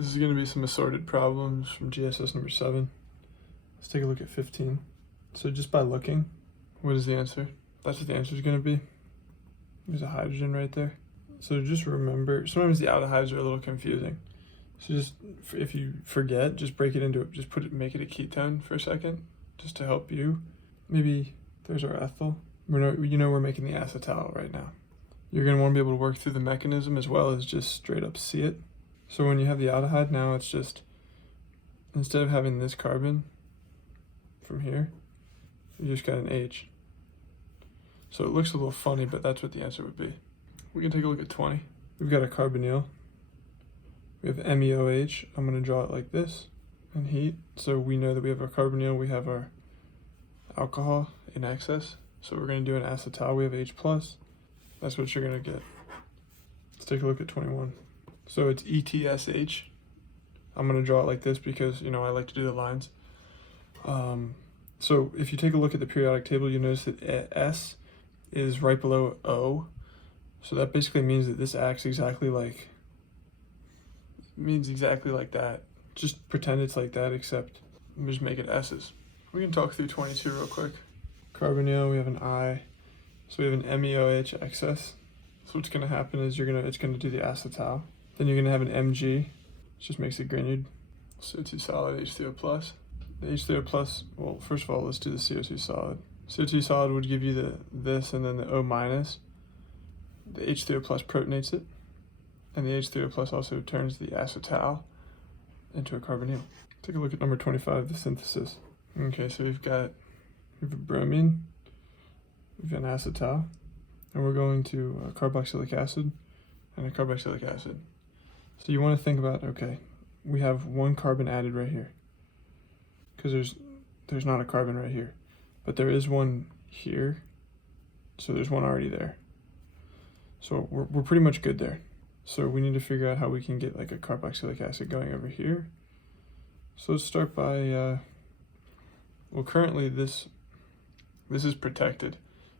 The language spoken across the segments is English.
This is going to be some assorted problems from GSS number 7. Let's take a look at 15. So just by looking, what is the answer? That's what the answer is going to be. There's a hydrogen right there. So just remember, sometimes the aldehydes are a little confusing. So just, if you forget, just break it into, make it a ketone for a second, just to help you. Maybe there's our ethyl. We're making the acetal right now. You're going to want to be able to work through the mechanism as well as just straight up see it. So when you have the aldehyde, now it's just, instead of having this carbon from here, you just got an H. So it looks a little funny, but that's what the answer would be. We can take a look at 20. We've got a carbonyl. We have MEOH. I'm going to draw it like this and heat. So we know that we have our carbonyl, we have our alcohol in excess. So we're going to do an acetal. We have H+. That's what you're going to get. Let's take a look at 21. So it's ETSH. I'm going to draw it like this because, I like to do the lines. So if you take a look at the periodic table, you notice that S is right below O. So that basically means that this acts exactly like that. Just pretend it's like that, except just make it S's. We can talk through 22 real quick. Carbonyl, we have an I. So we have an MEOH excess. So what's going to happen is it's going to do the acetal. Then you're going to have an Mg, which just makes it grignard. CO2 solid, H3O+. The H3O+, well, first of all, let's do the CO2 solid. CO2 solid would give you this and then the O-. The H3O+ protonates it. And the H3O+ also turns the acetal into a carbonyl. Take a look at number 25, the synthesis. Okay, so we have a bromine, we've got an acetal, and we're going to a carboxylic acid and a carboxylic acid. So you want to think about, okay, we have one carbon added right here, because there's not a carbon right here, but there is one here, so there's one already there. So we're pretty much good there. So we need to figure out how we can get like a carboxylic acid going over here. So let's start by, well, currently this is protected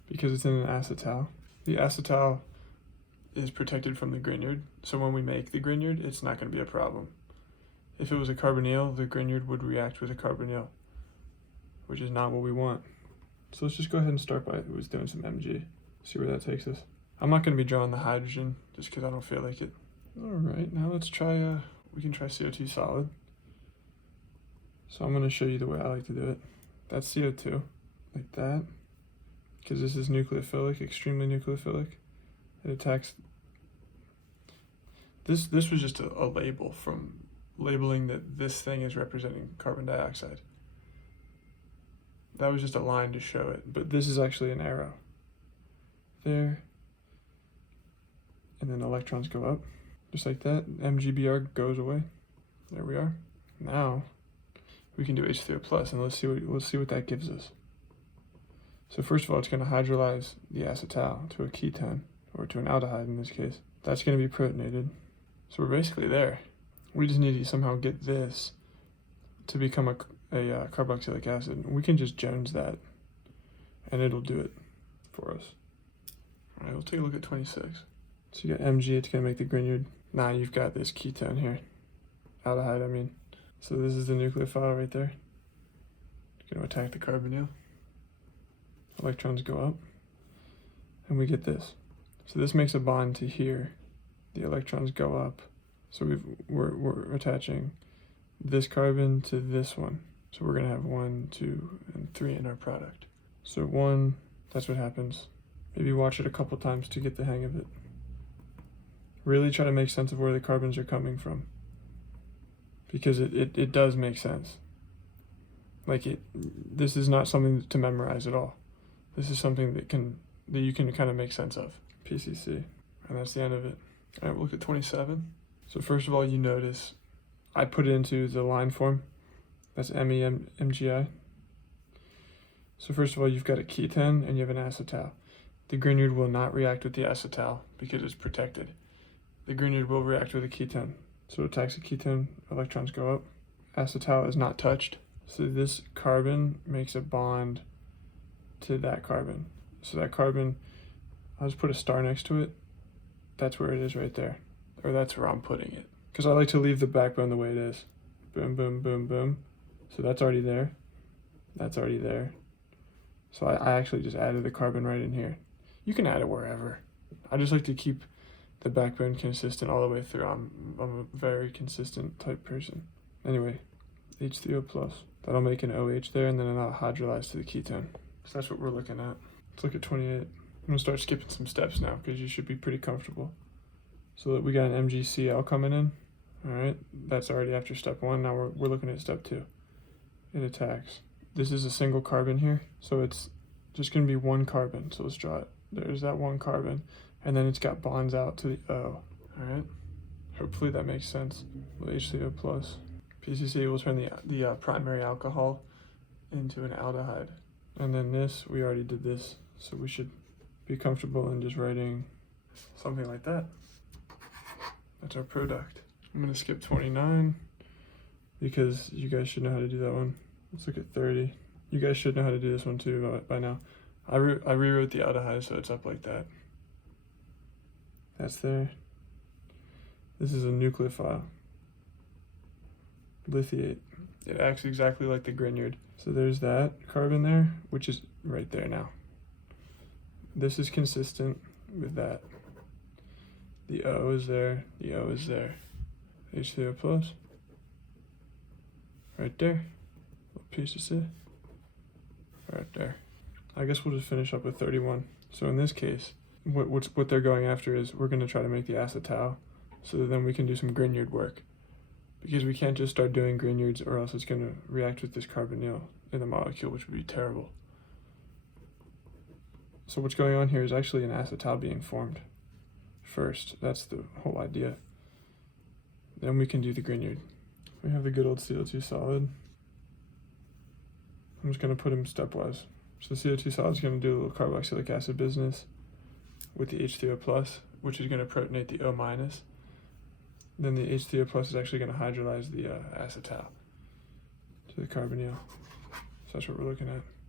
because it's in an acetal. The acetal is protected from the grignard, so when we make the grignard, it's not going to be a problem. If it was a carbonyl, the grignard would react with a carbonyl, which is not what we want. So let's just go ahead and start by doing some Mg, see where that takes us. I'm not going to be drawing the hydrogen just because I don't feel like it. All right, now let's try, we can try CO2 solid. So I'm going to show you the way I like to do it. That's CO2, like that, because this is nucleophilic, extremely nucleophilic. It attacks. This was just a label from labeling that this thing is representing carbon dioxide. That was just a line to show it, but this is actually an arrow. There. And then electrons go up, just like that. MgBr goes away. There we are. Now we can do H3O+, and let's see what that gives us. So first of all, it's going to hydrolyze the acetal to a ketone, or to an aldehyde in this case. That's going to be protonated. So we're basically there. We just need to somehow get this to become a carboxylic acid. We can just Jones that, and it'll do it for us. All right, we'll take a look at 26. So you got Mg, it's going to make the grignard. Now you've got this ketone here. Aldehyde, I mean. So this is the nucleophile right there. It's going to attack the carbonyl. Electrons go up. And we get this. So this makes a bond to here. The electrons go up. So we're attaching this carbon to this one. So we're going to have 1, 2, and 3 in our product. So 1, that's what happens. Maybe watch it a couple times to get the hang of it. Really try to make sense of where the carbons are coming from, because it does make sense. Like this is not something to memorize at all. This is something that you can kind of make sense of. PCC, and that's the end of it. All right, we'll look at 27. So first of all, you notice I put it into the line form. That's MEMGI. So first of all, you've got a ketone and you have an acetal. The grignard will not react with the acetal because it's protected. The grignard will react with a ketone. So it attacks a ketone, electrons go up. Acetal is not touched. So this carbon makes a bond to that carbon. So that carbon, I'll just put a star next to it. That's where it is right there. Or that's where I'm putting it. because I like to leave the backbone the way it is. Boom, boom, boom, boom. So that's already there. That's already there. So I actually just added the carbon right in here. You can add it wherever. I just like to keep the backbone consistent all the way through. I'm a very consistent type person. Anyway, H3O plus. That'll make an OH there, and then it'll hydrolyze to the ketone. So that's what we're looking at. Let's look at 28. I'm gonna start skipping some steps now because you should be pretty comfortable. So that we got an MgCl coming in. All right, that's already after step 1. Now we're looking at step 2. It attacks. This is a single carbon here, so it's just gonna be one carbon. So let's draw it. There's that one carbon, and then it's got bonds out to the O. All right, hopefully that makes sense. With H3O plus. PCC will turn the primary alcohol into an aldehyde. And then this, we already did this, so we should be comfortable in just writing something like that. That's our product. I'm gonna skip 29 because you guys should know how to do that one. Let's look at 30. You guys should know how to do this one too by now. I rewrote the aldehyde so it's up like that. That's there. This is a nucleophile. Lithiate. It acts exactly like the Grignard. So there's that carbon there, which is right there now. This is consistent with that. The O is there, the O is there. H3O plus. Right there. Little piece of C. Right there. I guess we'll just finish up with 31. So in this case, what they're going after is we're going to try to make the acetal so that then we can do some Grignard work. Because we can't just start doing Grignards or else it's going to react with this carbonyl in the molecule, which would be terrible. So what's going on here is actually an acetal being formed first. That's the whole idea. Then we can do the Grignard. We have the good old CO2 solid. I'm just going to put them stepwise. So the CO2 solid is going to do a little carboxylic acid business with the H3O plus, which is going to protonate the O minus. Then the H3O plus is actually going to hydrolyze the acetal to the carbonyl. So that's what we're looking at.